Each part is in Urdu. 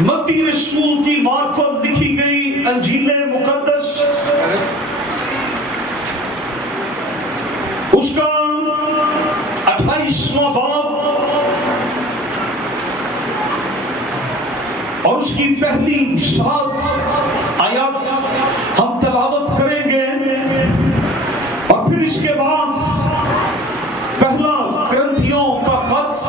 متی رسول کی معرفت لکھی گئی انجیل مقدس، اس کا 28واں باب اور اس کی پہلی 7 آیات ہم تلاوت کریں گے، اور پھر اس کے بعد پہلا کرنتھیوں کا خط،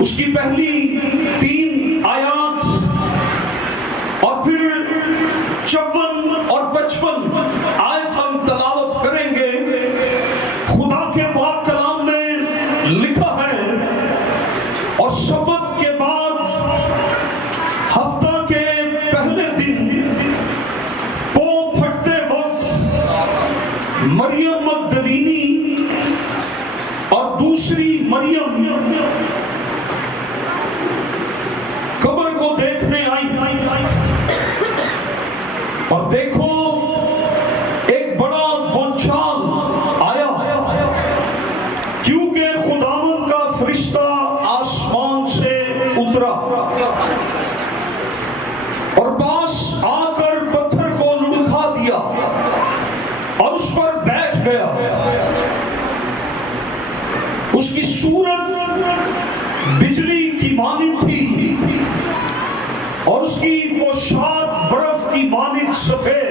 اس کی پہلی 3 آیات، اور پھر 54 اور 55 آیت ہم تلاوت کریں گے۔ خدا کے پاک کلام میں لکھا ہے، اور سبت کے بعد ہفتہ کے پہلے دن پو پھٹتے وقت مریم مگدلینی اور دوسری مریم قبر کو دیکھنے آئی، اور دیکھو ایک بڑا بونچال آیا، کیونکہ خداوند کا فرشتہ آسمان سے اترا اور پاس آ کر پتھر کو لڑکھا دیا اور اس پر بیٹھ گیا۔ اس کی صورت بجلی کی مانند تھی، اور اس کی پوشاک برف کی مانند سفید،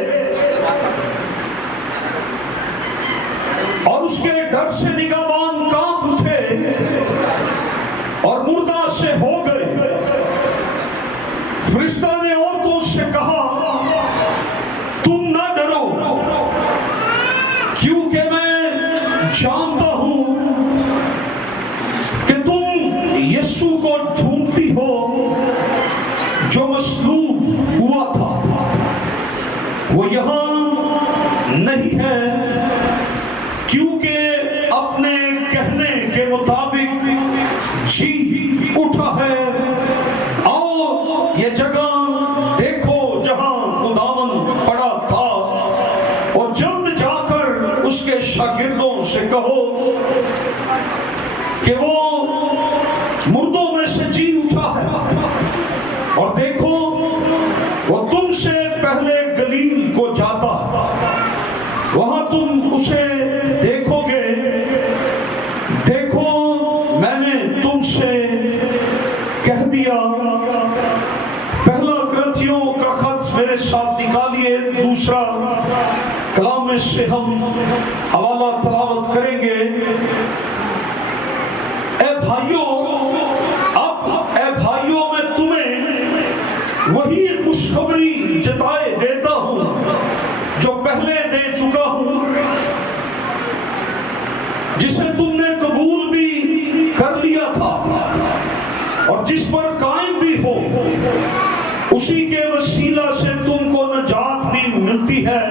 اور اس کے ڈر سے نگہبان کانپ اٹھے اور مردہ سے ہو گئے۔ فرشتہ نے عورتوں سے کہا، تم نہ ڈرو، کیونکہ میں جانتا ہوں کہ تم یسوع کو ڈھونڈتی ہو جو مصلوب ہوا تھا، وہ یہاں نہیں ہے، کیونکہ اپنے کہنے کے مطابق جی اٹھا ہے۔ آؤ یہ جگہ دیکھو جہاں خداوند پڑا تھا، اور جلد جا کر اس کے شاگردوں سے کہو کہ وہ مردوں میں سے جی اٹھا ہے، اور دیکھو وہ تم سے پہلے گلیل کو جاتا، وہاں تم اسے دیکھو گے۔ دیکھو میں نے تم سے کہہ دیا۔ پہلا کرنتھیوں کا خط میرے ساتھ نکالیے، دوسرا کلام میں سے ہم حوالہ تلاوت کریں گے۔ اے بھائیوں میں تمہیں وہی خوشخبری جتائے دیتا ہوں جو پہلے دے چکا ہوں، جسے تم نے قبول بھی کر لیا تھا اور جس پر قائم بھی ہو، اسی کے وسیلہ سے تم کو نجات بھی ملتی ہے،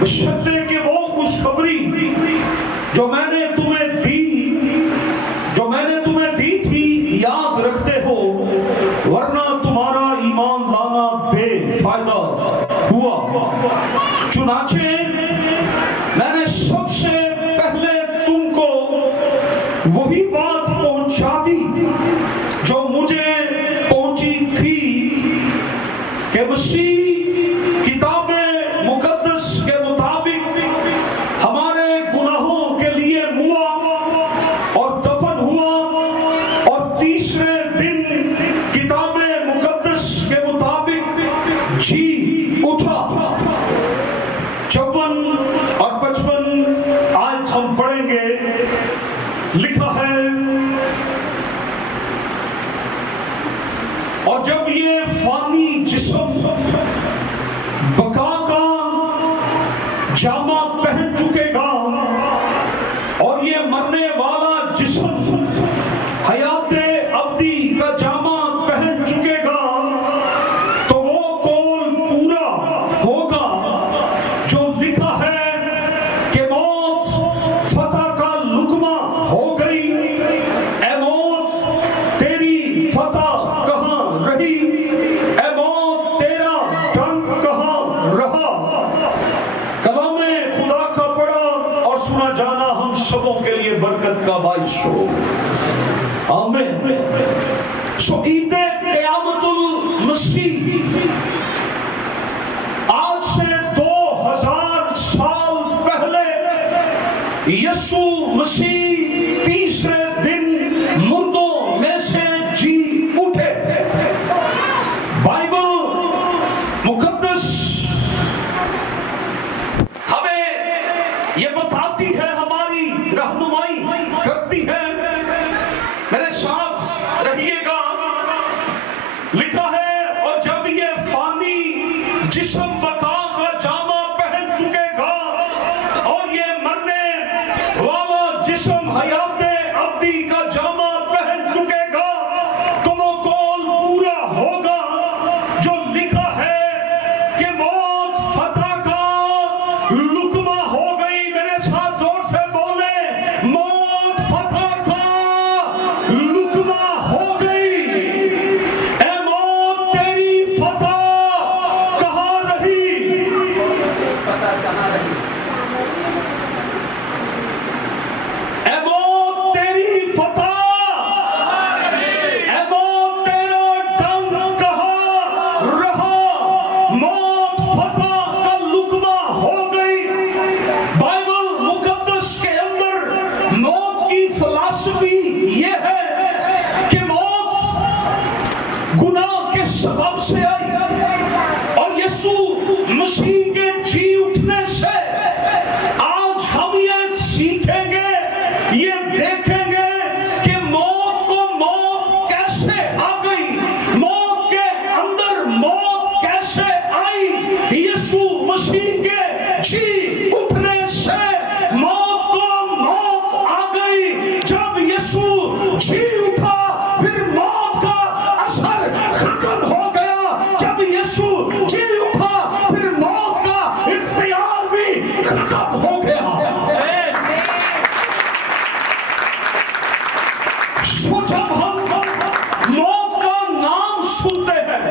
بشرطے کہ وہ خوشخبری جو میں نے تمہیں دی تھی یاد رکھتے ہو، ورنہ تمہارا ایمان لانا بے فائدہ ہوا۔ چنانچہ میں نے سب سے پہلے تم کو وہی بات پہنچا دی جو مجھے پہنچی تھی، کہ مسیح کتاب مقدس کے مطابق ہمارے گناہوں کے لیے موا اور دفن ہوا، اور تیسرے دن کتاب مقدس کے مطابق جی اٹھا۔ 54 اور 55 آیت ہم پڑھیں گے۔ لکھا ہے، اور جب یہ فانی جسم بقا کا جامہ پہن چکے گا، اور یہ مرنے والا جسم حیات ابدی کا جامہ پہن چکے گا، تو وہ قول پورا ہوگا جو لکھا ہے کہ موت فتح کا لقمہ ہو گئی۔ اے موت تیری فتح کہاں رہی؟ اے موت تیرا ڈنگ کہاں رہا؟ کلام خدا کا پڑھا اور سنا جانا ہم سبوں کے لیے برکت کا باعث ہو۔ آمین. سو عید قیامت المسیح آج سے 2000 سال پہلے یسوع مسیح تیسرے دن مردوں میں سے جی اٹھے. بائبل مقدس ہمیں یہ بتاتی ہے، ہماری رہنمائی کرتی ہے. میرے ساتھ رہیے گا. لکھا ہے اور جب یہ فانی جسم بقا کا جامہ پہن چکے گا اور یہ مرنے والا جسم حیات ابدی کا جامہ پہن چکے گا تو وہ قول پورا ہوگا جو لکھا ہے کہ موت فتح کا لقمہ ہو گئی. میرے ساتھ زور سے بولے، موت فتح کا لقمہ ہو گئی. اے موت تیری فتح کہاں رہی؟ اے موت تیری فتح، اے موت تیرا ڈنگ کہاں رہا؟ موت فتح کا لقمہ ہو گئی. بائبل مقدس کے اندر موت کی فلسفی یہ ہے کہ موت گناہ کے سبب سے آئی اور یسوع مسیح کے جی اٹھنے سے آج ہم یہ سیکھیں گے، یہ دیکھیں گے کہ موت کو موت کیسے آ گئی، موت کے اندر موت کیسے آئی. یسوع مسیح کے جی اٹھنے سے موت کو موت آ گئی. جب یسوع جی اٹھا پھر موت کا اثر ختم ہو گیا. جب یسوع جی اٹھا پھر موت کا اختیار بھی ختم ہو گیا. سو جب ہم موت کا نام سنتے ہیں،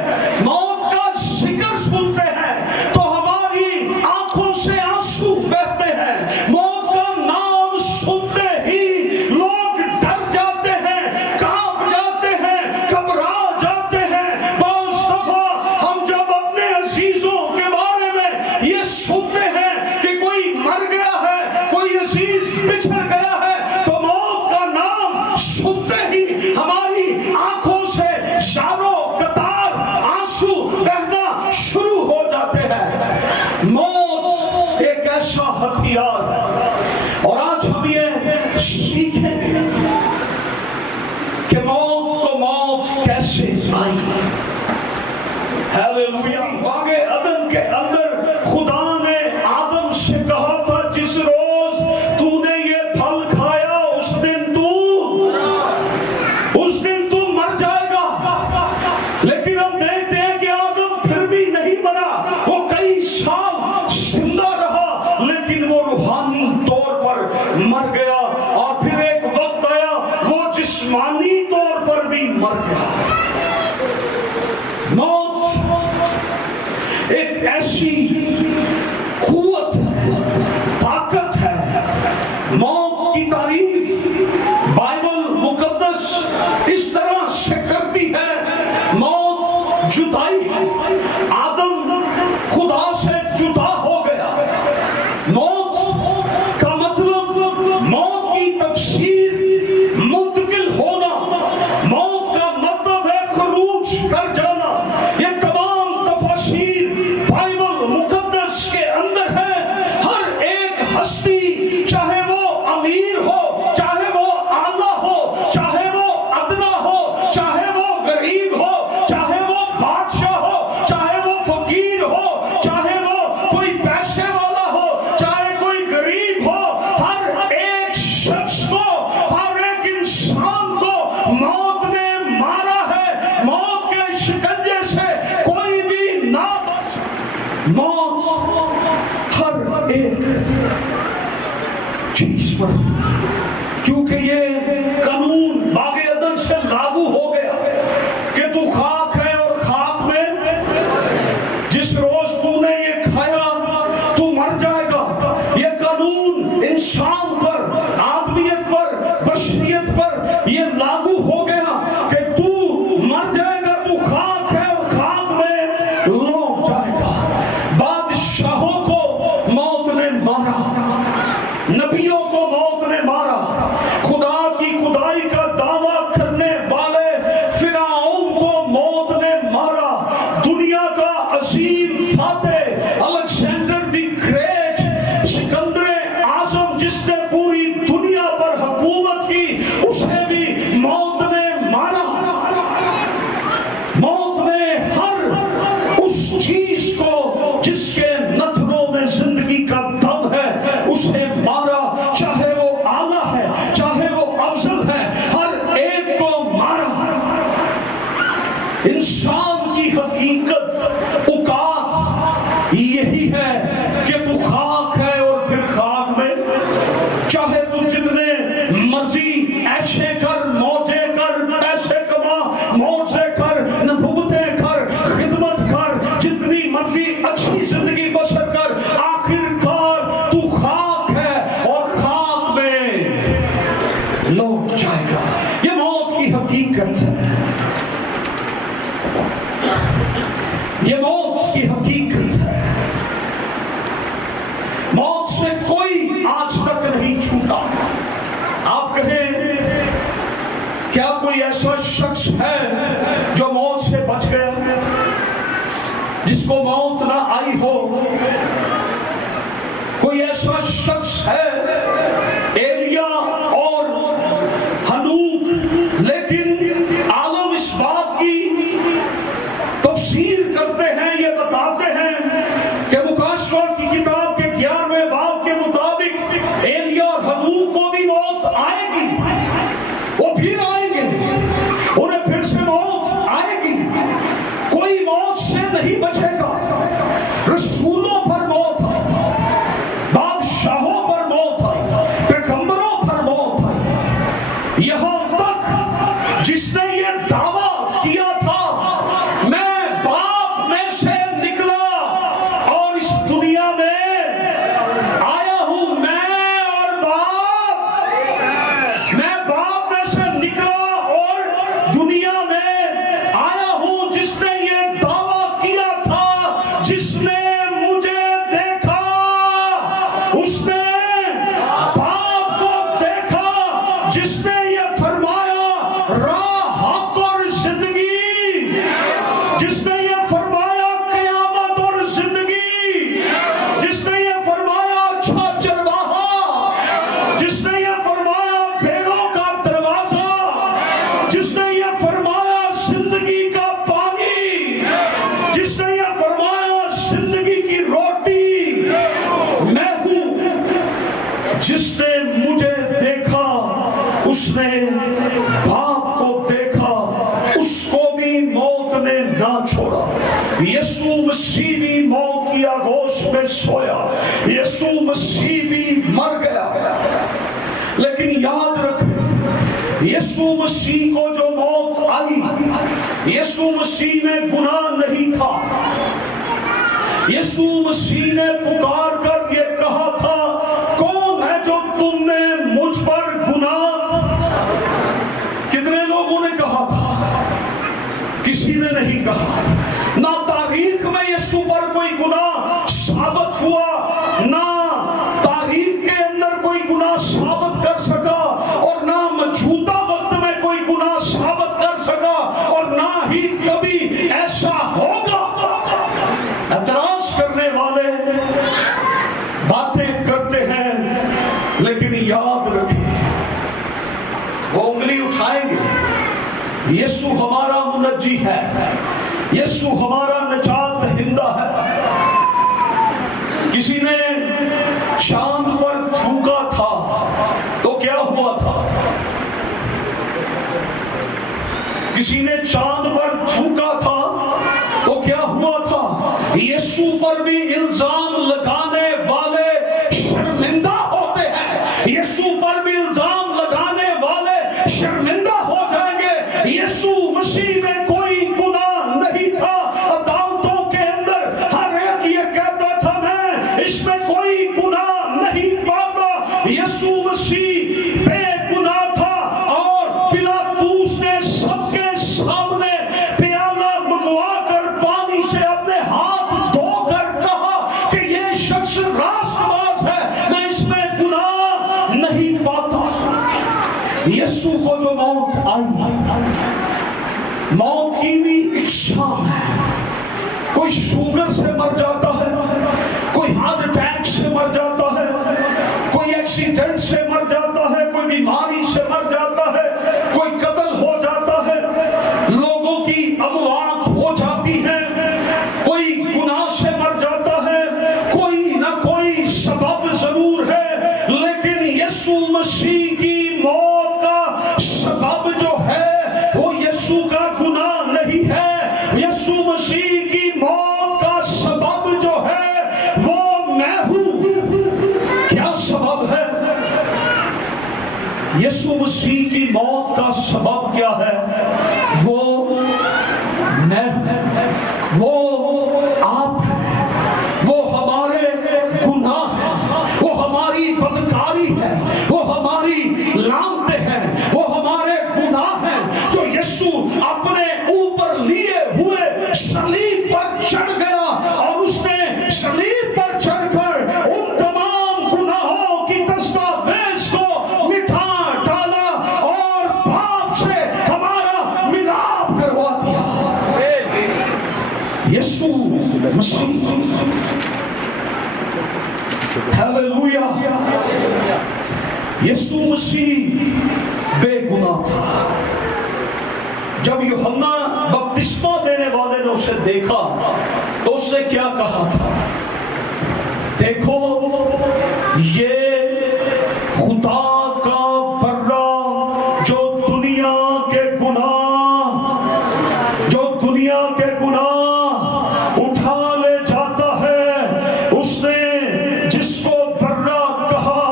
موت کا ذکر سنتے ہیں تو ہماری آنکھوں سے آنسو بہتے ہیں. موت کا نام سنتے ہی لوگ ڈر جاتے ہیں، کانپ جاتے ہیں، گھبرا جاتے ہیں. بعض دفعہ ہم جب اپنے عزیزوں کے بارے میں یہ سنتے ہیں کہ کوئی مر گیا ہے، کوئی عزیز بچھڑ گیا ہے تو موت کا نام سنتے ہی ہماری آنکھوں سے شاروں قطار آنسو بہنا شروع ہو جاتے ہیں. موت ایک ایسا ہتھیار ہے اور آج ہم یہ سیکھیں گے کہ موت کو موت کیسے آئی. ہیلیلویا. باغ عدن کے اندر خدا نے آدم سے کہا تھا جس روز تو نے یہ پھل کھایا اس دن تو مر جائے گا. لیکن ہم دیکھتے ہیں کہ آدم پھر بھی نہیں مرا. وہ کئی سال زندہ رہا لیکن وہ روحانی طور پر مر گیا اور پھر ایک وقت آیا وہ جسمانی طور پر بھی مر گیا. موت ایک ایسی قوت طاقت ہے. موت کی تعریف بائبل مقدس اس طرح سے کرتی ہے. موت جدائی ہے. آدم خدا سے جدا ہو گیا. موت کا مطلب موت کی تفسیر منتقل ہونا. موت کا مطلب ہے خروج کر جانا. یہ تمام تفاسیر بائبل مقدس کے اندر ہے. ہر ایک ہستی چاہے وہ امیر ہو، چاہے وہ اعلیٰ ہو، چاہے وہ ادنا ہو، چاہے وہ غریب ہو، چاہے وہ بادشاہ ہو، چاہے وہ فقیر ہو، چاہے وہ کوئی پیسے والا ہو، چاہے کوئی غریب ہو، ہر ایک شخص کو، ہر ایک انسان کو موت نے مارا ہے. موت کے شکنجے سے کوئی بھی نہ بچ. موت ہر ایک چیز پر، کیونکہ یہ قانون باغ عدن سے لاگو ہو گیا کہ تو خاک ہے اور خاک میں جس روز تو نے یہ کھایا تو مر جائے گا. یہ قانون انسان پر، آدمیت پر، بشریت پر یہ لاگو بھی موت نے مارا. موت نے ہر اس چیز کو جس کے نتھنوں میں زندگی کا دم ہے اسے مارا. چاہے وہ اعلیٰ ہے چاہے وہ افضل ہے, ہر ایک کو مارا. انسان کی حقیقت اوقات یہی ہے کہ تو خاک ہے اور پھر خاک میں, چاہے تو جتنے مرضی ایشے کر, موجے کر, پیسے کما, موجے کر, نبوتیں کر, خدمت کر, جتنی مرضی اچھی زندگی بسر کر, آخر کار تو خاک ہے اور خاک میں لوٹ جائے گا. یہ موت کی حقیقت ہے, یہ موت کی حقیقت ہے. موت سے کوئی آج تک نہیں چھوٹا. آپ کہیں کیا کوئی ایسا شخص ہے جو موت سے بچ گیا, جس کو موت نہ آئی ہو؟ کوئی ایسا شخص ہے؟ ایلیا اور ہنوک. لیکن عالم اس بات کی تفسیر کرتے ہیں, یہ بتاتے ہیں کہ مکاشفہ کی کتاب کے 11ویں باب کے مطابق ایلیا اور ہنوک کو بھی موت آئے گی. وہ پھر آئیں گے, انہیں پھر سے موت آئے گی. کوئی موت سے نہیں بچے گا. رسولوں پر موت آئی, بادشاہوں پر موت آئی, پیغمبروں پر موت آئی. یہاں تک جس نے یہ دعویٰ کیا تھا میں باپ میں سے نکلا اور اس دنیا میں آیا ہوں, میں باپ میں سے نکلا اور دنیا میں آیا ہوں. جس نے یہ دعویٰ کیا تھا, جس نے مجھے دیکھا اس نے باپ کو دیکھا. جس نے یہ فرمایا راہ, حق اور زندگی, جس نے یہ فرمایا قیامت اور زندگی, جس نے یہ فرمایا اچھا چرواہا, جس نے یہ فرمایا بھیڑوں کا دروازہ, جس نے یہ فرمایا زندگی کا پانی, جس نے یہ فرمایا زندگی کی روٹی میں ہوں. جس نے مجھے دیکھا اس نے باپ کو دیکھا, اس کو بھی موت نے نہ چھوڑا. یسوع مسیح بھی موت کی آغوش میں سویا, یسوع مسیح بھی مر گیا. لیکن یاد رکھیں یسوع مسیح کو جو موت آئی, یسوع مسیح میں گناہ نہیں تھا. یسوع مسیح نے پکار کر یہ کہا تھا کون ہے جو تم نے مجھ پر گناہ. کتنے لوگوں نے کہا تھا؟ کسی نے نہیں کہا. نہ تاریخ میں یسوع پر کوئی گناہ ثابت ہوا, نہ تاریخ کے اندر کوئی گناہ ثابت کر سکا, اور نہ موجودہ وقت میں کوئی گناہ ثابت کر سکا, اور نہ ہی کبھی ایسا ہوگا. اعتراض کرنے والے باتیں کرتے ہیں, لیکن یاد رکھیں وہ انگلی اٹھائیں گے. یسوع ہمارا منجی ہے, یسوع ہمارا نجات دہندہ ہے. کسی نے چاند پر تھوکا تھا تو کیا ہوا تھا؟ کسی نے چاند پر تھوکا تھا تو کیا ہوا تھا؟ یسوع پر بھی الزام لگانے والے شرمندہ ہوتے ہیں. یسوع پر بھی الزام لگانے والے شرمندہ ہو جائیں گے. یسوع مسیح میں کوئی گناہ نہیں تھا. عدالتوں کے اندر ہر ایک یہ کہتا تھا میں اس میں کوئی گناہ نہیں پاتا. یسوع مسیح بے گناہ تھا, اور پلاطوس نے سب کے سامنے پیالہ منگوا کر پانی سے اپنے ہاتھ دھو کر کہا کہ یہ شخص راست باز ہے, میں اس میں گناہ نہیں پاتا. یسوع کو جو موت آئی, موت کی بھی ایک شان ہے. کوئی شوگر سے مر جاتا ہے, کوئی ہارٹ اٹیک سے مر جاتا ہے, کوئی ایکسیڈنٹ سے مر جاتا ہے, کوئی بیماری سے مر جاتا ہے. کی موت کا سبب کیا ہے؟ وہ میں ہوں، وہ آپ ہیں، وہ ہمارے گناہ ہیں، وہ ہماری بدکاری ہے، وہ ہماری لعنتیں ہیں، وہ ہمارے گناہ ہیں جو یسوع اپنے اوپر لیے ہوئے صلیب پر چڑھ گیا، اور اس نے صلیب پر چڑھ کر ان تمام گناہوں کی دستاویز کو مٹا ڈالا اور باپ سے ہمارا ملاپ کروا دیا۔ یسوع مسیح، ہیلیلویا، یسوع مسیح بے گناہ تھا۔ جب یوحنا بپتسمہ دینے والے نے اسے دیکھا تو اس سے کیا کہا تھا؟ دیکھو یہ خدا کا برا جو دنیا کے گناہ اٹھا لے جاتا ہے۔ اس نے جس کو برا کہا،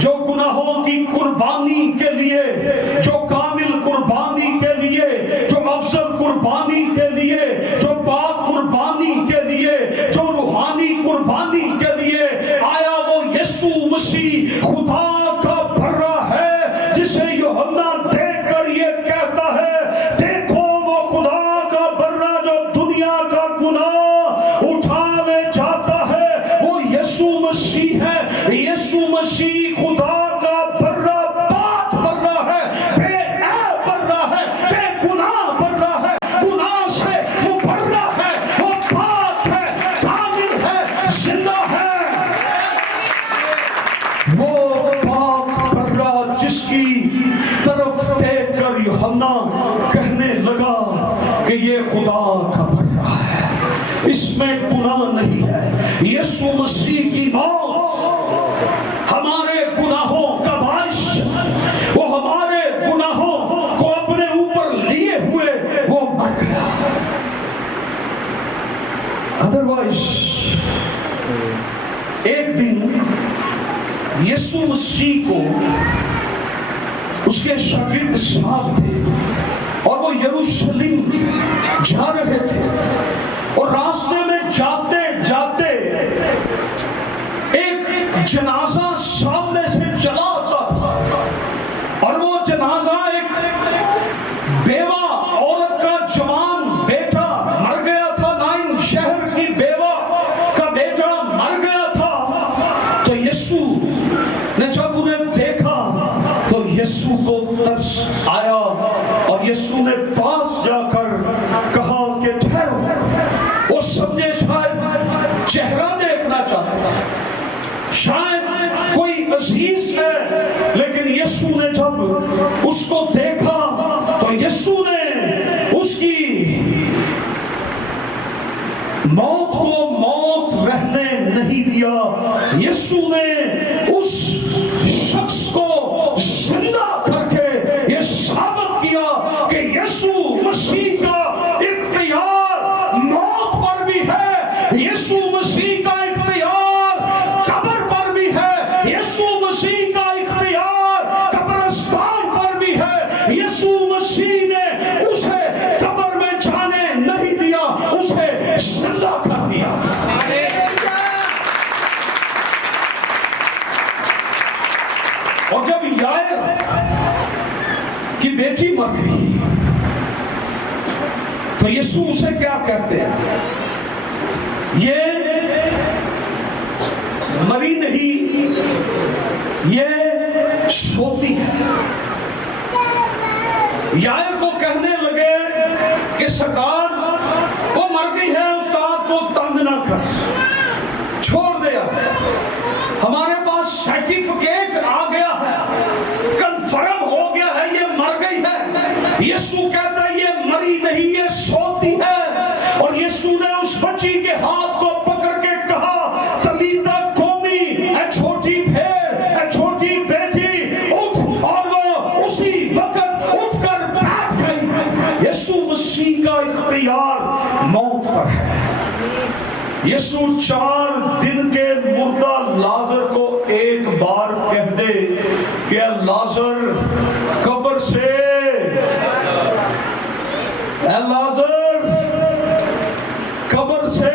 جو گناہوں کی قربانی کے لیے، جو کامل قربانی کے لیے، جو افضل قربانی کے لیے، جو پاک قربانی کے لیے، جو روحانی قربانی کے لیے آیا، وہ یسوع مسیح خدا کا برا ہے، جسے یوحنا دیکھ کر یہ کہتا ہے، دیکھو وہ خدا کا برا جو دنیا کا گناہ اٹھا لے جاتا ہے، وہ یسوع مسیح ہے۔ یسوع مسیح خدا کا برا، پاک برا ہے، بے عیب برا ہے، بے گناہ برا ہے، گناہ سے مبرا ہے، وہ پاک ہے، کامل ہے، زندہ ہے۔ وہ پاک برا جس کی طرف دیکھ کر یوحنا کہنے لگا کہ یہ خدا کا برا ہے، اس میں گناہ نہیں ہے۔ یسوع مسیح کی موت ہمارے گناہوں کا باعث، وہ ہمارے گناہوں کو اپنے اوپر لیے ہوئے وہ مر گیا۔ ادروائز ایک دن یسوع مسیح کو اس کے شاگرد ساتھ تھے اور وہ یروشلم جا رہے تھے، اور راستے میں جاتے جاتے ایک جنازہ سامنے سے چلا آتا تھا، اور وہ جنازہ ایک بیوہ عورت کا جوان بیٹا مر گیا تھا، نائن شہر کی بیوہ کا بیٹا مر گیا تھا۔ تو یسوع نے جب انہیں دیکھا تو یسوع کو ترس آیا، اور یسوع نے پاس جا کر کہا کہ ٹھہرو۔ وہ سمجھے شاید چہرہ دیکھنا چاہتا ہے، شاید کوئی عزیز ہے، لیکن یسوع نے جب اس کو دیکھا تو یسوع نے اس کی موت کو موت رہنے نہیں دیا۔ یسوع نے اس شخص کو زندہ کر کے یہ ثابت کیا کہ یسوع مسیح کا اختیار موت پر بھی ہے، یسوع مسیح کا اختیار قبر پر بھی ہے، یسوع مسیح کا اختیار قبرستان پر بھی ہے۔ یسوع مسیح نے اسے قبر میں جانے نہیں دیا، اسے زندہ کر دیا۔ اور جب یائر کی بیٹی مر گئی تو یسوع اسے کیا کہتے ہیں؟ یہ مری نہیں، یہ سوتی ہے۔ یائر کو کہنے لگے کہ سردار وہ مر گئی ہے، استاد کو تنگ نہ کر، چھوڑ دیا، ہمارے پاس سرٹیفکیٹ آ گیا ہے، کنفرم ہو گیا ہے، یہ مر گئی ہے۔ یسوع کہتا ہے یہ مری نہیں، یہ سوتی ہے۔ اور یسوع نے اس بچی کے ہاتھ کو پکڑ کے کہا، تلیتا کومی، اے چھوٹی بھیڑ، اے چھوٹی بیٹی اٹھ، اور وہ اسی وقت اٹھ کر بیٹھ گئی۔ یسوع مسیح کا اختیار موت پر ہے۔ یسوع 4 دن کے مردہ لازر کو ایک بار کہہ دے سے کہ اے لازر قبر سے، اے لازر قبر سے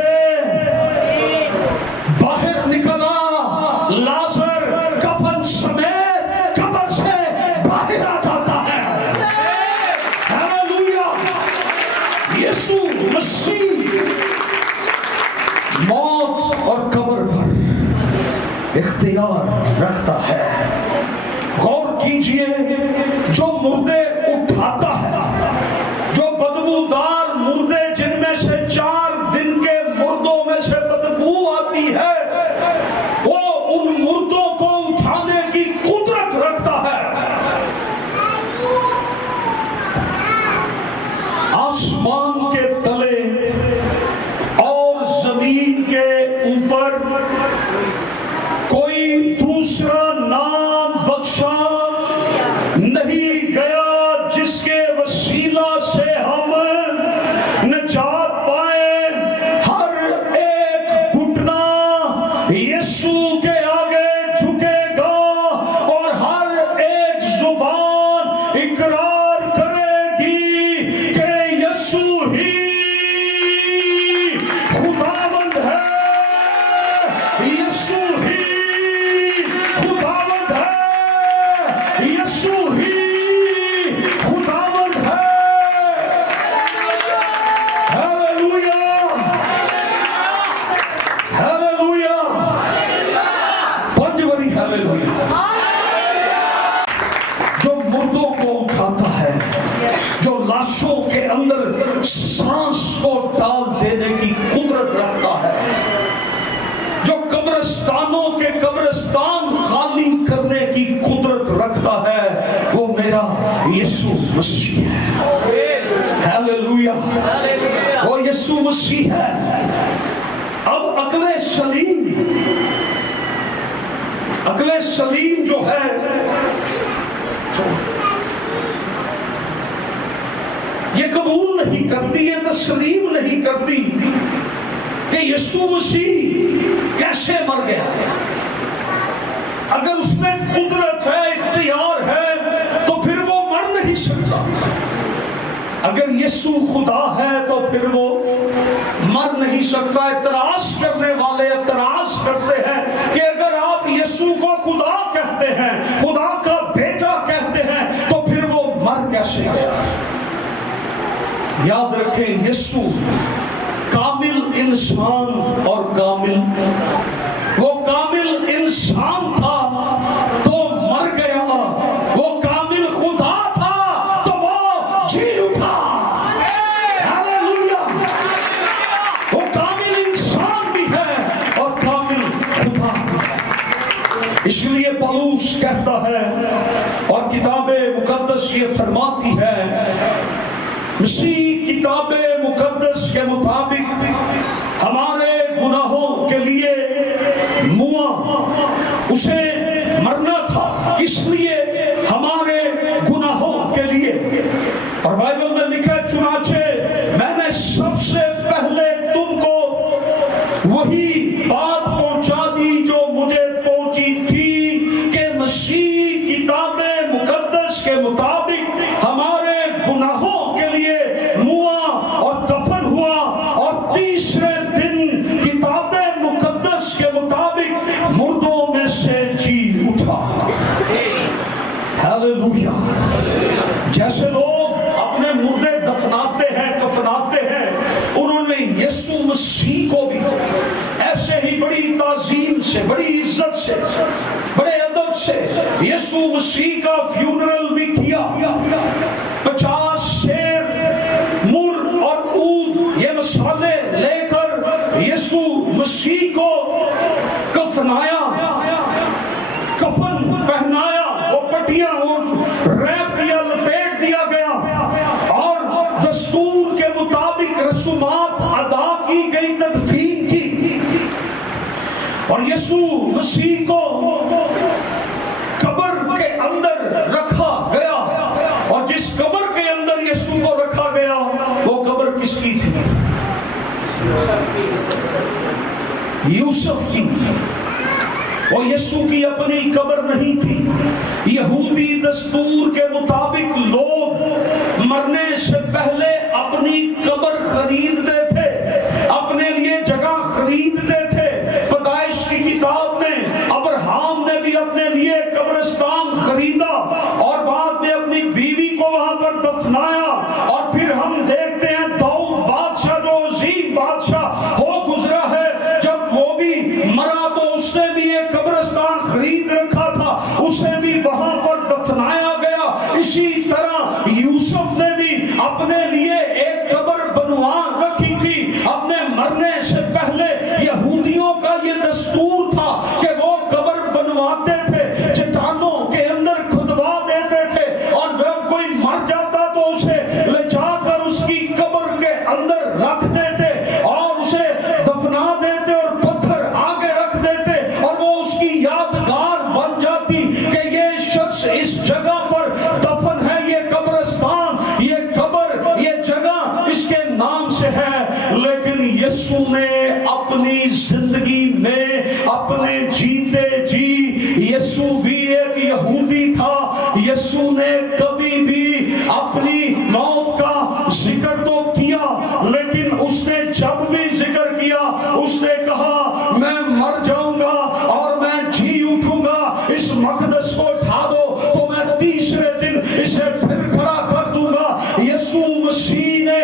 باہر نکلا، لازر کفن سمیت قبر سے باہر آ جاتا ہے۔ ہاللویا! یسوع مسیح موت اور قبر پر اختیار رکھتا ہے۔ غور کیجئے، جو مردے اٹھاتا ہے، جو بدبودار مردے جن میں سے 4 دن کے مردوں میں سے بدبو آتی ہے، وہ ان مردوں کو اٹھانے کی قدرت رکھتا ہے۔ آسمان کے تلے اور زمین کے اوپر کوئی دوسرا نام بخشا نہیں گیا جس کے وسیلہ سے ہم نجات پائیں۔ ہر ایک گھٹنا یسوع کے آگے جھکے گا اور ہر ایک زبان اقرار کرے گی کہ یسوع ہی خداوند ہے، یسوع ہی خداوند ہے، یسوع ہی خداوند ہے۔ ہاللویا! ہاللویا! پنج بری ہاللویا! جو مردوں کو اٹھاتا ہے، جو لاشوں کے اندر سانس کو ڈال دینے کی قدرت رکھتا ہے، جو قبرستانوں کے قبرستان خالی کرنے کی قدرت رکھتا ہے، وہ میرا یسوع مسیح ہے۔ ہاللویا! وہ یسوع مسیح ہے۔ اب عقل سلیم جو ہے یہ قبول نہیں کرتی، یہ تسلیم نہیں کرتی کہ یسوع مسیح کیسے مر گیا۔ اگر اس میں قدرت ہے، اختیار ہے، تو پھر وہ مر نہیں سکتا۔ اگر یسوع خدا ہے تو پھر وہ مر نہیں سکتا۔ اعتراض کرنے والے اعتراض کرتے ہیں کہ اگر آپ یسوع کو خدا کہتے ہیں، خدا کا بیٹا کہتے ہیں، تو پھر وہ مر کیسے گیا؟ یاد رکھیں، یسوع کامل انسان اور وہ کامل انسان تھا تو مر گیا، وہ کامل خدا تھا تو وہ جی اٹھا۔ ہاللویا! وہ کامل انسان بھی ہے اور کامل خدا بھی ہے۔ اس لیے پولس کہتا ہے اور کتاب مقدس یہ فرماتی ہے، مسیح کتاب مقدس کے مطابق ہمارے گناہوں کے لیے موا، اسے مرنا تھا، کس لیے؟ ہمارے گناہوں کے لیے۔ اور بائبل میں لکھا ہے، چنانچہ میں نے سب سے پہلے تم کو وہی بات پہنچا دی جو مجھے پہنچی تھی کہ مسیح کتاب مقدس کے مطابق ہمارے گناہوں کے لیے موا اور دفن ہوا، اور تیسرے دن کتاب مقدس کے مطابق مردوں میں سے جی اٹھا۔ ہاللویا! جیسے لوگ اپنے مردے دفناتے ہیں، کفناتے ہیں، انہوں نے یسوع مسیح کو بھی ایسے ہی بڑی تعظیم سے، بڑی عزت سے، بڑے ادب سے یسوع مسیح کا فیونرل بھی کیا۔ 50 شیر، مر اور عود یہ مسالے لے کر یسوع مسیح کو کفنایا، کفن پہنایا، وہ پٹیاں اور ریپ کیا، لپیٹ دیا گیا، اور دستور کے مطابق رسومات ادا کی گئی، تدفین کی، اور یسوع مسیح کو قبر کے اندر رکھا گیا۔ اور جس قبر کے اندر یسوع کو رکھا گیا وہ قبر کس کی تھی؟ یوسف کی۔ اور یسوع کی اپنی قبر نہیں تھی. یہودی دستور کے مطابق لوگ مرنے سے پہلے اپنی قبر خریدتے تھے، اپنے لیے جگہ خریدتے تھے. پیدائش کی کتاب میں ابراہیم نے بھی اپنے لیے قبرستان خریدا اور بعد میں اپنی بیوی کو وہاں پر دفنایا. اور پھر ہم دیکھتے ہیں داؤد بادشاہ جو عظیم بادشاہ ہو گزرا ہے، جب وہ بھی مرا تو اس نے بھی ایک قبرستان خرید رکھا تھا، اسے بھی وہاں پر دفنایا گیا. اسی طرح یوسف نے بھی اپنے لیے ایک قبر بنوا رکھی تھی. اپنے مرنے سے پہلے یہودیوں کا یہ دستور تھا کہ وہ قبر بنواتے تھے، چٹانوں کے اندر کھدوا دیتے تھے، اور جب کوئی مر جاتا تو اسے لے جا کر اس کی قبر کے اندر رکھ دیتے اور اسے دفنا دیتے اور پتھر آگے رکھ دیتے، اور وہ اس کی یادگار بن جاتی کہ یہ شخص اس جگہ پر دفن ہے، یہ قبرستان، یہ قبر، یہ جگہ اس کے نام سے ہے. لیکن یسوع نے اپنی زندگی میں اپنے جیتے جی، یسوع بھی ایک یہودی تھا. یسوع نے کبھی بھی اپنی موت کا ذکر تو کیا، لیکن اس نے جب بھی ذکر کیا اس نے کہا میں مر جاؤں گا اور میں جی اٹھوں گا. اس مقدس کو اٹھا دو تو میں تیسرے دن اسے پھر کھڑا کر دوں گا. یسوع مسیح نے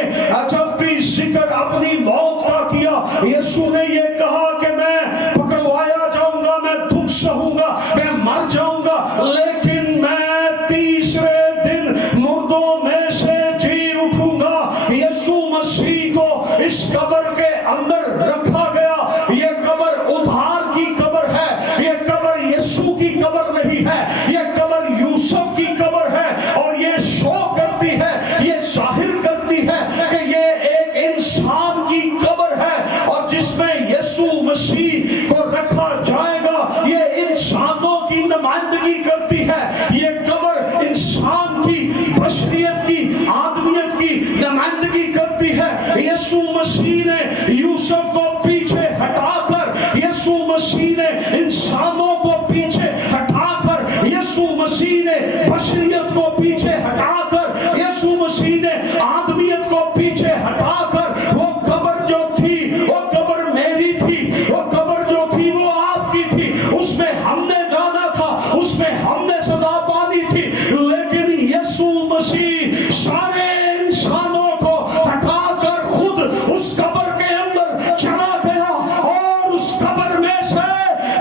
جب بھی ذکر اپنی موت کا کیا، یسوع نے یہ کہا کہ میں پکڑوایا جاؤں گا، میں دکھ سہوں گا، میں مر جاؤں گا، لیکن میں تیسرے دن مردوں میں سے جی اٹھوں گا. یسوع مسیح کو اس قبر کے اندر رکھا گیا. یہ قبر ادھار کی قبر ہے، یہ قبر یسوع کی قبر نہیں ہے، یہ قبر یوسف کی قبر ہے. اور یہ شو کرتی ہے، یہ ظاہر کرتی ہے کہ یہ ایک انسان کی قبر ہے، اور جس میں یسوع مسیح کو رکھا جائے گا یہ انسانوں کی نمائندگی کرتی ہے. یہ قبر انسان کی، بشریت کی، آدمیت کی نمائندگی کرتی ہے. یسوع مسیح نے یوسف کو پیچھے ہٹا کر، یسوع مسیح نے انسانوں کو پیچھے ہٹا کر، یسوع مسیح نے بشریت کو پیچھے ہٹا کر، یسوع مسیح نے آدمیت کو پیچھے ہٹا کر، وہ قبر جو تھی وہ قبر میری تھی، وہ قبر جو تھی وہ آپ کی تھی، اس میں ہم نے جانا تھا، اس میں ہم نے سزا پانی تھی. لیکن یسوع مسیح سارے انسانوں کو ہٹا کر خود اس قبر کے اندر چلا گیا، اور اس قبر میں سے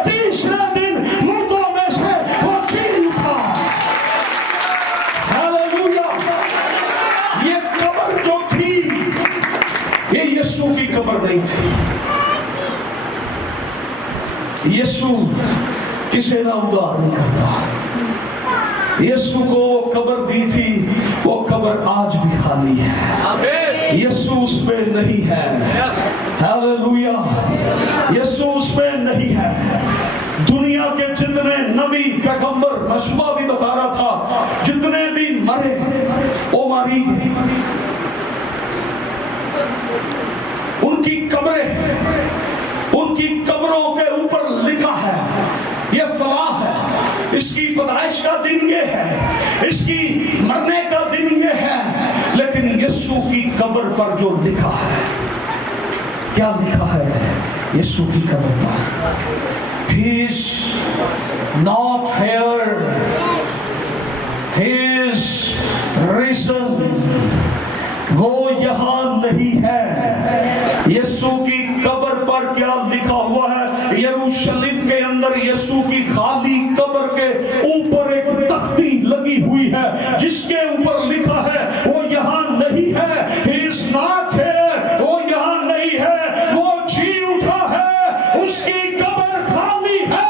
تیسرے دن مردوں میں سے وہ جی اٹھا. ہاللویا. یہ قبر جو تھی یہ یسوع کی قبر نہیں تھی. یسوع کسے نہ ادار نہیں کرتا. یسوع کو وہ قبر دی تھی، وہ قبر آج بھی خالی ہے. یسوع اس میں نہیں ہے. ہاللویا. یسوع اس میں نہیں ہے. دنیا کے جتنے نبی پیغمبر، میں صبح بھی بتا رہا تھا، جتنے بھی مرے وہ ماری گئے، ان کی قبریں، ان کی قبروں کے اوپر لکھا ہے یہ فلاں ہے، اس کی پیدائش کا دن یہ ہے، اس کی مرنے کا دن یہ ہے. لیکن یسوع کی قبر پر جو لکھا ہے، کیا لکھا ہے یسوع کی قبر پر؟ He is not here, He is risen. وہ یہاں نہیں ہے. یسوع کی قبر پر کیا لکھا ہوا ہے؟ یروشلم کے اندر یسوع کی خالی قبر کے اوپر ایک تختی لگی ہوئی ہے جس کے اوپر لکھا ہے وہ یہاں نہیں ہے. He is not here. وہ یہاں نہیں ہے، وہ جی اٹھا ہے، اس کی قبر خالی ہے.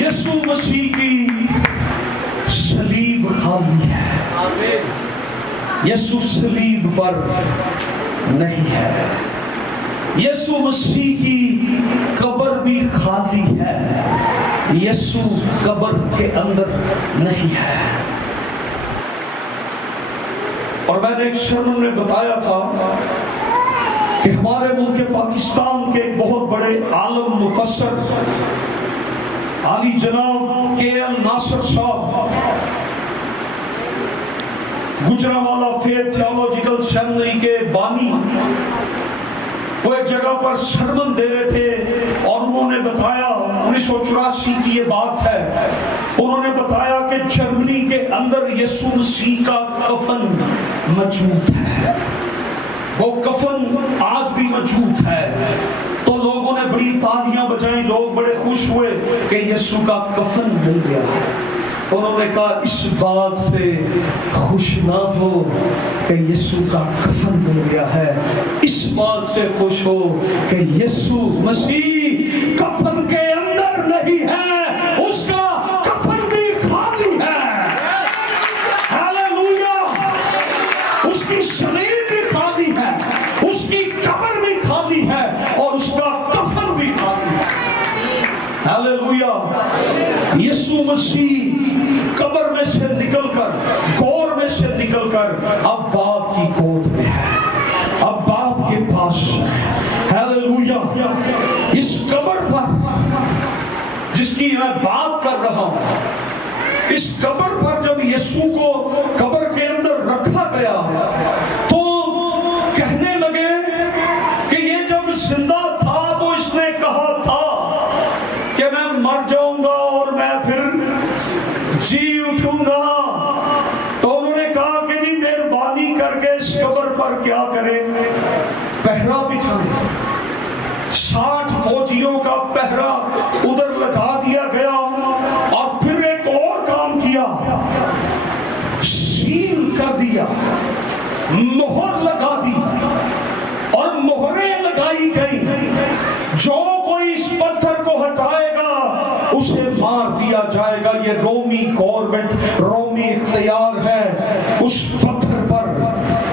یسوع مسیح کی صلیب خالی ہے. یسوع صلیب پر نہیں ہے. یسوع مسیح کی قبر بھی خالی ہے. یسوع قبر کے اندر نہیں ہے. اور میں نے ایک سرمن میں بتایا تھا کہ ہمارے ملک پاکستان کے ایک بہت بڑے عالم مفسر عالی جناب کے.ایل ناصر صاحب گجرانوالہ فیتھ تھیولوجیکل سیمینری کے بانی، وہ ایک جگہ پر سرمن دے رہے تھے اور انہوں نے بتایا، 1984 کی یہ بات ہے، انہوں نے بتایا کہ جرمنی کے اندر یسوع مسیح کا کفن موجود ہے، وہ کفن آج بھی موجود ہے۔ تو لوگوں نے بڑی تالیاں بجائیں، لوگ بڑے خوش ہوئے کہ یسوع کا کفن مل گیا۔ انہوں نے کہا اس بات سے خوش نہ ہو کہ یسوع کا کفن مل گیا ہے، اس بات سے خوش ہو کہ یسوع مسیح کفن کے اندر نہیں ہے، اس کا کفن بھی خالی ہے۔ ہاللویا! اس کی صلیب بھی خالی ہے، اس کی قبر بھی خالی ہے اور اس کا کفن بھی خالی ہے۔ ہاللویا! یسوع مسیح قبر میں سے نکل کر، گور میں سے نکل کر اب باپ کی گود میں ہے، اب باپ کے پاس ہے۔ ہاللویا! اس قبر پر جس کی میں بات کر رہا ہوں، اس قبر پر جب یسوع کو قبر کے اندر رکھا گیا تو کہنے لگے کہ یہ جب زندہ تھا تو اس نے کہا تھا کہ میں مر جاؤں گا اور میں پھر جی اٹھوں گا۔ تو انہوں نے کہا کہ جی مہربانی کر کے اس قبر پر کیا کریں، پہرا بٹھائیں۔ 60 فوجیوں کا پہرا ادھر لگا دیا گیا اور پھر ایک اور کام کیا، سیل کر دیا، مہر لگا دی اور مہریں لگائی گئی، جو کوئی اس پتھر کو ہٹائے گا اسے مار دیا جائے گا۔ یہ رومی گورنمنٹ، رومی اختیار ہے اس پتھر پر،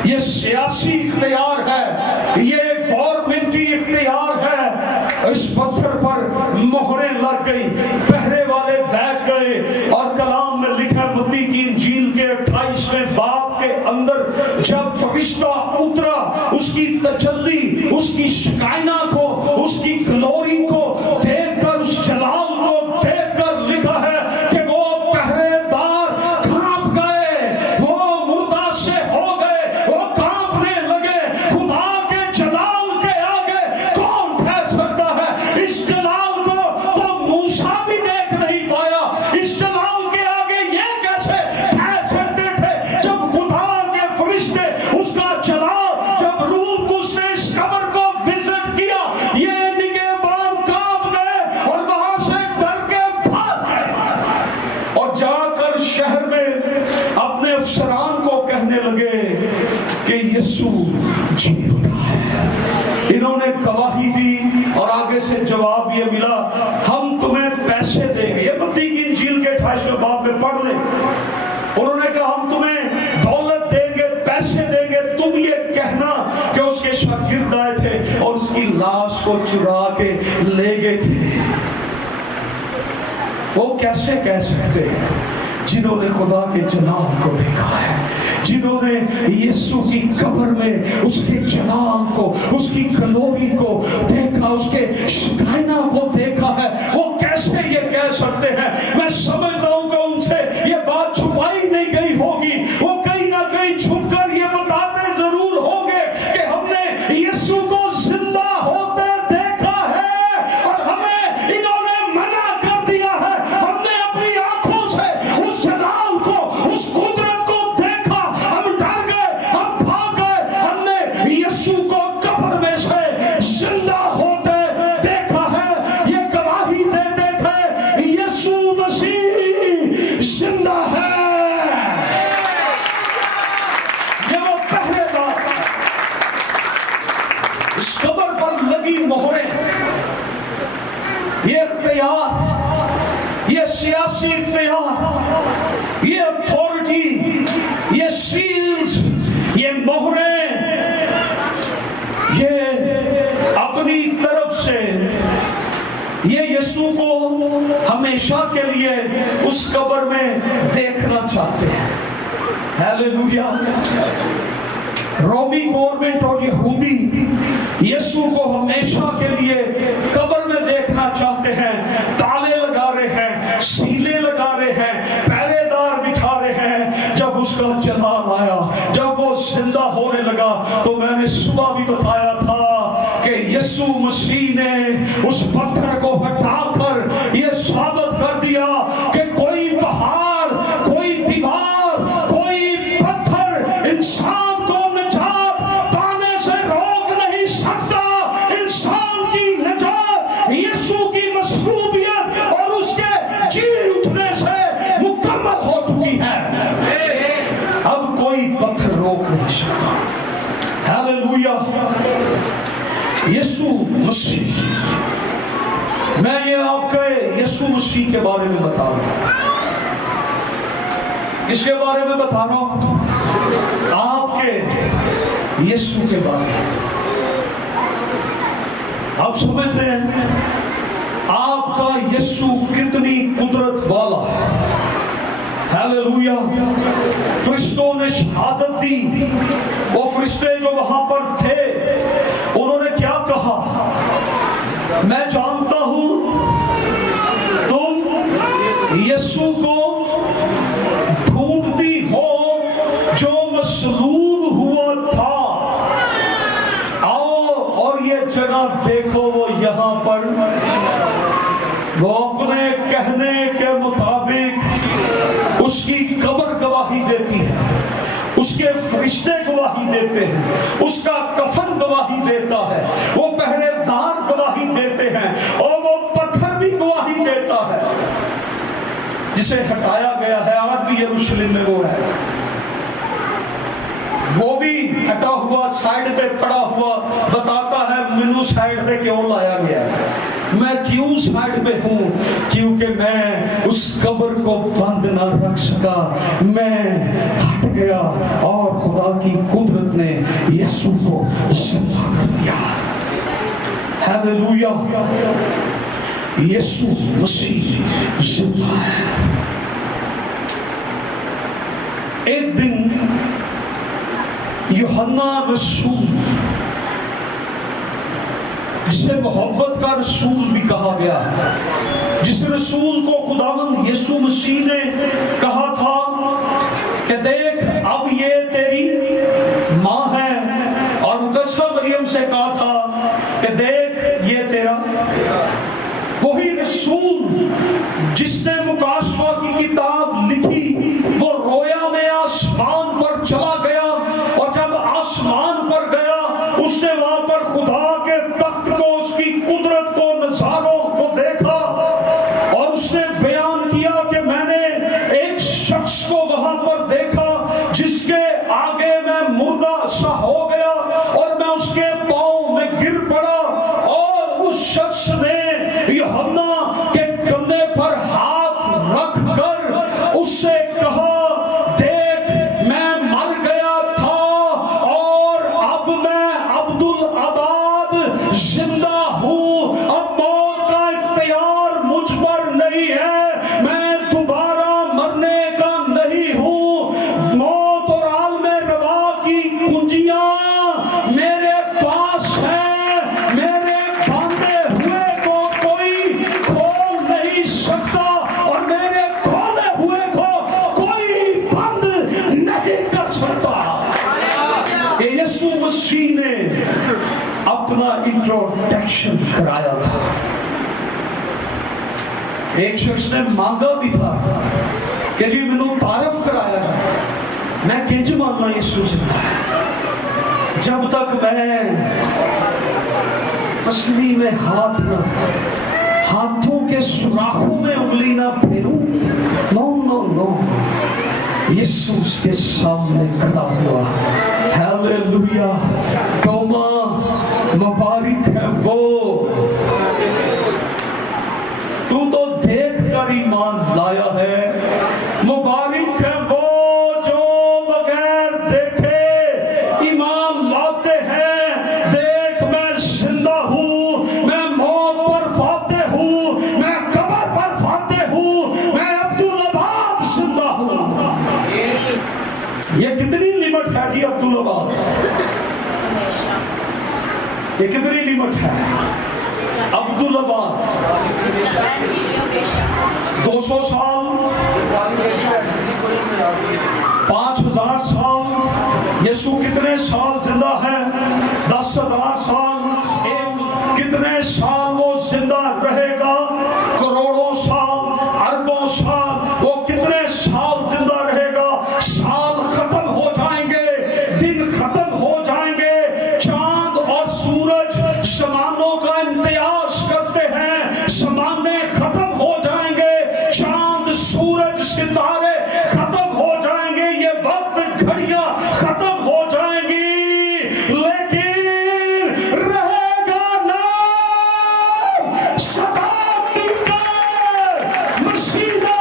یہ سیاسی اختیار ہے، یہ گورنمنٹی اختیار ہے۔ اس پتھر پر مہریں لگ گئی، پہرے والے بیٹھ گئے اور کلام میں لکھا متی کی انجیل کے 28ویں باب کے اندر جب فرشتہ اترا، اس کی تجلی، اس کی شکائنہ کو، اس کی گلوری کو دیکھ کر، اس جلال کو دیکھ کر لکھا ہے کہ وہ پہرے دار کانپ گئے، وہ مردہ سے ہو گئے، وہ کانپنے لگے۔ خدا کے جلال کے آگے کون ٹھہر سکتا ہے؟ اس جلال کو تو موسیٰ بھی دیکھ نہیں پایا، اس جلال کے آگے یہ کیسے ٹھہر سکتے تھے جب خدا کے فرشتے اس کا جلال، جب روح قدس نے اس قبر کو وزٹ کیا، یہ نگہبان کانپ گئے اور وہاں سے ڈر کے بھاگ گئے اور جا کر شہر میں اپنے افسران کو کہنے لگے کہ یسوع جی اٹھا ہے۔ انہوں نے گواہی دی اور آگے سے جواب یہ ملا، ہم تمہیں پیسے دیں گے۔ یہ متی کی انجیل کے 28ویں باب میں پڑھ لیں۔ انہوں نے کہا ہم تمہیں دولت دیں گے، پیسے دیں گے، تم یہ کہنا کہ اس کے شاگرد آئے تھے اور اس کی لاش کو چرا کے لے گئے تھے۔ وہ کیسے کہہ سکتے ہیں جنہوں نے خدا کے جلال کو دیکھا ہے، جنہوں نے یسوع کی قبر میں اس کے جلال کو، اس کی گلوری کو دیکھا، اس کے شکائنہ کو دیکھا ہے، وہ کیسے یہ کہہ سکتے ہیں؟ میں سمجھتا ہوں کہ ان سے یہ بات چھپائی نہیں گئی ہوگی، وہ کہیں نہ کہیں چھپ کر یہ بتاتے ضرور ہوں گے کہ ہم نے یسوع کو زندہ ہوتے دیکھا ہے اور ہمیں انہوں نے منع کر دیا ہے۔ ہم نے اپنی آنکھوں سے اس جلال کو، اس قدرت کو دیکھا، ہم ڈر گئے، ہم بھاگ گئے، ہم نے یسوع کو قبر میں سے زندہ ہوتے دیکھا ہے۔ یہ گواہی دیتے تھے یسوع مسیح زندہ ہے۔ یہ وہ پہرے دار، اس قبر پر لگی مہریں، یہ اختیار، یہ سیاسی اختیار، یہ اتھارٹی، یہ سیلز، یہ مہریں، یہ اپنی طرف سے یہ یسوع کو ہمیشہ کے لیے اس قبر میں دیکھنا چاہتے ہیں۔ ہاللویا! رومی گورنمنٹ اور یہودی یسوع کو ہمیشہ کے لیے قبر میں دیکھنا چاہتے ہیں. تالے لگا رہے ہیں, سیلے لگا رہے ہیں, پہرے دار بٹھا رہے ہیں. جب اس کا جلال آیا, جب وہ زندہ ہونے لگا, تو میں نے صبح بھی بتایا تھا کہ یسوع مسیح نے اس پتھر کو ہٹا کر یہ ثابت کر دیا کہ کوئی پہاڑ, کوئی دیوار, کوئی پتھر انسان کو نجات پانے سے روک نہیں سکتا. انسان کی نجات یسوع کی مصلوبیت اور اس کے جی اٹھنے سے مکمل ہو چکی ہے. اب کوئی پتھر روک نہیں سکتا. ہاللویا. یسوع مسیح, میں یہ آپ کے یسوع مسیح کے بارے میں بتا رہا ہوں. کس کے بارے میں بتا رہا ہوں؟ آپ کے یسوع کے بارے میں. آپ سمجھتے ہیں آپ کا یسوع کتنی قدرت والا ہے. ہاللویا. فرشتوں نے شہادت دی. وہ فرشتے جو وہاں پر تھے انہوں نے کیا کہا؟ میں جانتا ہوں تم یسوع کو ڈھونڈتی ہو جو مصلوب ہوا تھا. آؤ اور یہ جگہ دیکھو, وہ یہاں پر وہ اپنے کہنے کے مطابق اس کی قبر گواہی دیتی ہے, اس کے فرشتے گواہی دیتے ہیں, اس کا کفن گواہی دیتا ہے, وہ پہرے دار گواہی دیتے ہیں, اور وہ پتھر بھی گواہی دیتا ہے جسے ہٹایا گیا ہے. آج بھی یروشلم میں وہ ہے, وہ بھی ہٹا ہوا سائیڈ پہ پڑا ہوا بتاتا ہے مینوں سائیڈ پہ کیوں لایا گیا ہے. میں کیوں سائیڈ پہ ہوں؟ کیونکہ میں اس قبر کو بند نہ رکھ سکا, میں ہٹ گیا اور خدا کی قدرت نے یسوع کو زندہ کر دیا. ہاللویا. یسوع مسیح زندہ ہے. ایک دن یوحنا رسول, جسے محبت کا رسول بھی کہا گیا ہے, جس رسول کو خداوند یسوع مسیح نے کہا تھا کہ دیکھ اب یہ تیری ماں ہے, اور مقدسہ مریم سے کہا تھا کہ دیکھ یہ تیرا. وہی رسول جس نے مکاشفہ کی کتاب لکھی, وہ رویا میں آسمان پر چلا گیا, اور جب آسمان پر گیا اس نے وہاں پر خدا کے تخت کو, اس کی قدرت کو, نظاروں کو دیکھا, اور اس نے بیان کیا کہ میں نے ایک شخص کو وہاں پر دیکھا جس کے آگے میں مردہ سا ہو گیا, اور میں اس کے پاؤں میں گر پڑا, اور اس شخص نے یوحنا کے کندھے پر ہاتھ رکھ کر اس سے کہا دیکھ میں مر گیا تھا اور اب میں عبدالآباد زندہ ہوں, اب موت کا اختیار مجھ پر نہیں ہے, میں دوبارہ مرنے کا نہیں ہوں. موت اور عالم روا کی کنجیاں میرے پاس ہیں, میرے باندھے ہوئے کو کوئی کھول نہیں سکتا, اور میرے کھولے ہوئے کو کوئی بند نہیں کر سکتا. یسوع مسیح نے اپنا انٹروڈکشن کرایا تھا. ایک شخص نے مانگا بھی تھا کہ جی مینوں تعارف کرایا جائے, میں کنج ماننا یسوع زندہ ہے. جب تک میں پسلی میں ہاتھ نہ, ہاتھوں کے سوراخوں میں انگلی نہ پھیروں, نو نو نو. یسوع اس کے سامنے کھڑا ہوا. ہاللویا. توما مبارک ہے وہ, تو دیکھ کر ایمان لایا ہے. مبارک ہے وہ جو بغیر دیکھے ایمان لاتے ہیں. دیکھ میں زندہ ہوں, میں موت پر فاتح ہوں, میں قبر پر فاتح ہوں, میں عبدالآباد زندہ ہوں. یہ کتنی لمٹ ہے جی عبدالآباد. یہ کتنی لیمٹ ہے؟ عبدالآباد 200 سال، 5000 سال، یسوع کتنے سال زندہ ہے؟ 10,000 سال، ایک کتنے سال وہ زندہ رہے گا؟ کروڑوں سال، اربوں سال، وہ کتنے سال زندہ رہے گا؟ سال ختم ہو جائیں گے، دن ختم ہو جائیں گے، چاند اور سورج زمانوں کا امتیاز کرتے ہیں، زمانے ختم ہو جائیں گے، چاند سورج ستارے ختم ہو جائیں گے، یہ وقت گھڑیاں ختم ہو جائیں گی، لیکن رہے گا نام صداقتی کا مسیحا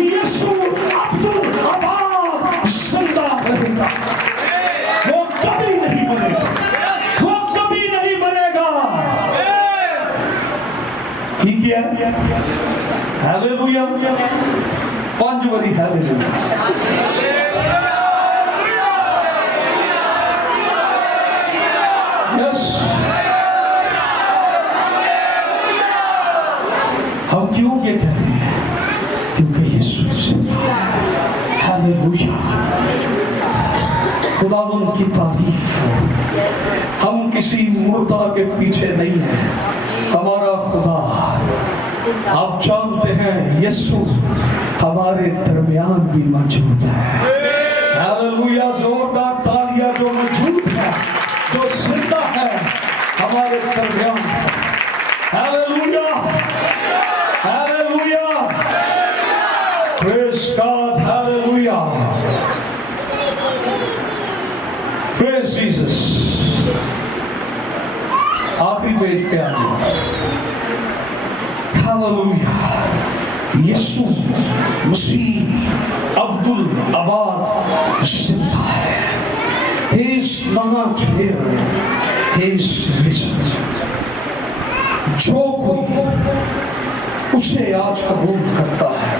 یسوع عبدالآباد زندہ رہے گا، وہ کبھی نہیں مرے گا، وہ کبھی نہیں مرے گا۔ ٹھیک ہے؟ ہیلیلویا، 5 باری ہیلیلویا۔ یس، ہم کیوں یہ کہہ رہے ہیں؟ کیونکہ یسوع زندہ ہے۔ ہیلیلویا، خداوند کی تعریف ہو۔ ہم کسی مردہ کے پیچھے نہیں ہیں، ہمارا خدا، آپ جانتے ہیں یسوع ہمارے درمیان بھی موجود ہے۔ ہیلیلویا، زوردار تالیاں جو موجود ہے، جو زندہ ہے ہمارے درمیان۔ ہیلیلویا، ہیلیلویا، پریز گاڈ، ہیلیلویا، پریز جیسس۔ آخری پیج پہ آئیے۔ ہیلیلویا، یسوع مسیح عبدالآباد زندہ ہے۔ He is not here, he is risen۔ جو کوئی اسے آج قبول کرتا ہے،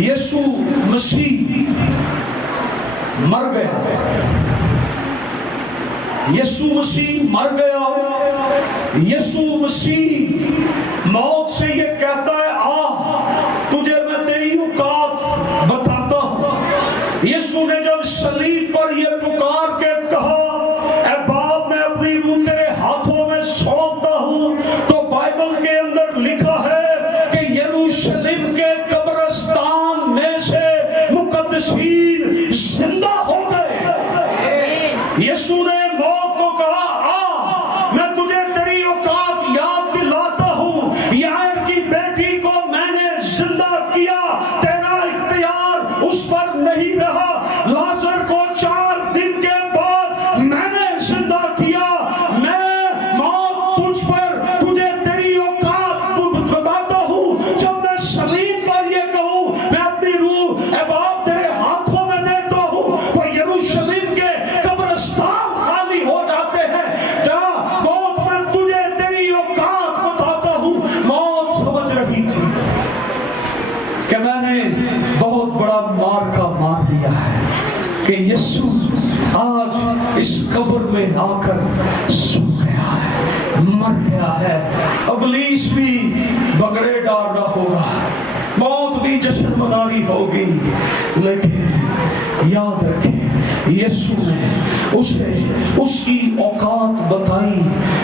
یسوع مسیح مر گیا ہے، یسوع مسیح مر گیا، یسوع مسیح موت سے یہ کہتا ہے آ تجھے میں تیری اوقات بتاتا ہوں۔ یسوع نے جب صلیب پر یہ پکار کے کہا اے باپ میں اپنی روح تیرے ہاتھوں میں سونپتا ہوں، تو بائبل کے اندر لکھا ہے کہ یروشلم کے قبرستان میں سے مقدسین زندہ ہو گئے۔ یسوع نے موت کو کہا آ میں تجھے تیری اوقات یاد دلاتا ہوں، یائر کی بیٹی کو میں نے زندہ کیا، تیرا اختیار اس پر نہیں رہا، لازر کو 4 دن کے بعد میں نے زندہ کیا، میں موت تجھ پر تجھے تیری اوقات بتاتا ہوں۔ جب میں صلیب پر یہ کہوں میں اپنی روح اے باپ تیرے ہاتھوں میں دیتا ہوں، تو یروشلم کے قبرستان خالی ہو جاتے ہیں۔ کیا موت میں تجھے تیری اوقات بتاتا ہوں؟ موت سمجھ رہی تھی کہ میں نے بہت بڑا مار کا مار دیا ہے، کہ یسوع آج اس قبر میں آ کر سو گیا ہے، مر گیا ہے۔ ابلیس بھی بگڑے ڈال رہا ہوگا، موت بھی جشن منا رہی ہوگی، لیکن یاد رکھیں یسوع نے اسے اس کی اوقات بتائی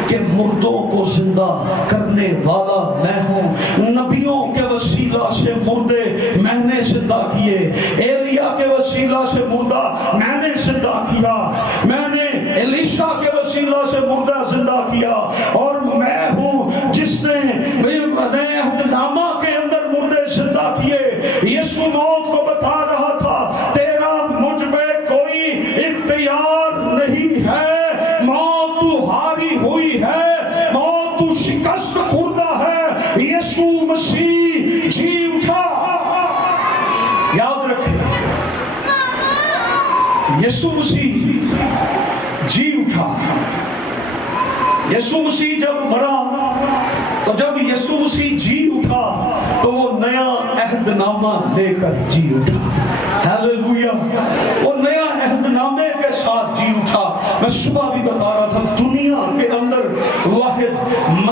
کہ مردوں کو زندہ کرنے والا میں ہوں۔ نبیوں کے وسیلہ سے مردے میں نے زندہ کیے، ایلیا کے وسیلہ سے مردہ میں نے زندہ کیا، میں نے ایلیشا کے وسیلہ سے مردہ زندہ کیا، اور میں ہوں جس نے نئے عہد نامہ کے اندر مردے زندہ کیے۔ یسوع موت کو بتا رہا تھا تیرا مجھ پہ کوئی اختیار نہیں ہے، موت تو ہاری ہوئی ہے، موت تو شکست خوردہ ہے، یسوع مسیح جی اٹھا۔ یاد رکھیں یسوع مسیح جی اٹھا۔ یسوع مسیح جب مرا تو جب یسوع مسیح جی اٹھا تو وہ نیا عہد نامہ لے کر جی اٹھا۔ ہیلیلویا، وہ نیا عہد نامے کے ساتھ جی اٹھا۔ میں صبح بھی بتا رہا تھا دنیا کے اندر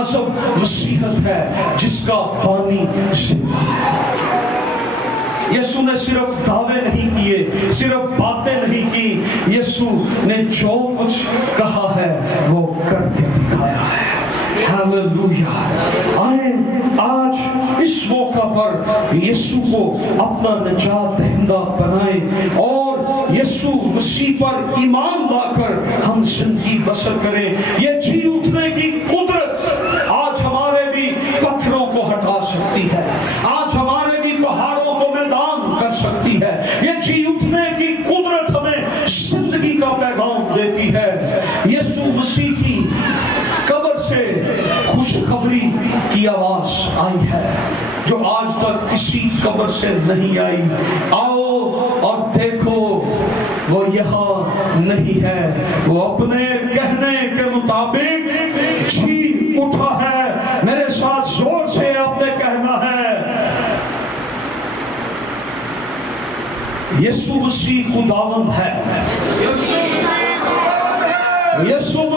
مذہب مسیحت ہے جس کا بانی زندہ ہے۔ یسوع نے صرف دعوے نہیں کیے، صرف باتیں نہیں کی، یسوع نے جو کچھ کہا ہے وہ کر کے دکھایا ہے۔ ہاللویا۔ آئیں آج اس موقع پر یسوع کو اپنا نجات دہندہ بنائیں اور یسوع مسیح پر ایمان لا کر ہم زندگی بسر کریں۔ یہ جی اٹھنے کی قدرت آج ہمارے بھی پتھروں کو ہٹا سکتی ہے، آج ہمارے بھی پہاڑوں کو میدان کر سکتی ہے۔ یہ جی اٹھنے کی قدرت ہمیں زندگی کا پیغام دیتی ہے۔ یسوع مسیح کی قبر سے خوشخبری کی آواز آئی ہے جو آج تک کسی قبر سے نہیں آئی۔ آؤ اور دیکھو وہ یہاں نہیں ہے، وہ اپنے کہنے کے مطابق جی اٹھا ہے۔ میرے ساتھ زور سے آپ نے کہنا ہے یسوع مسیح خداوند ہے، یسوع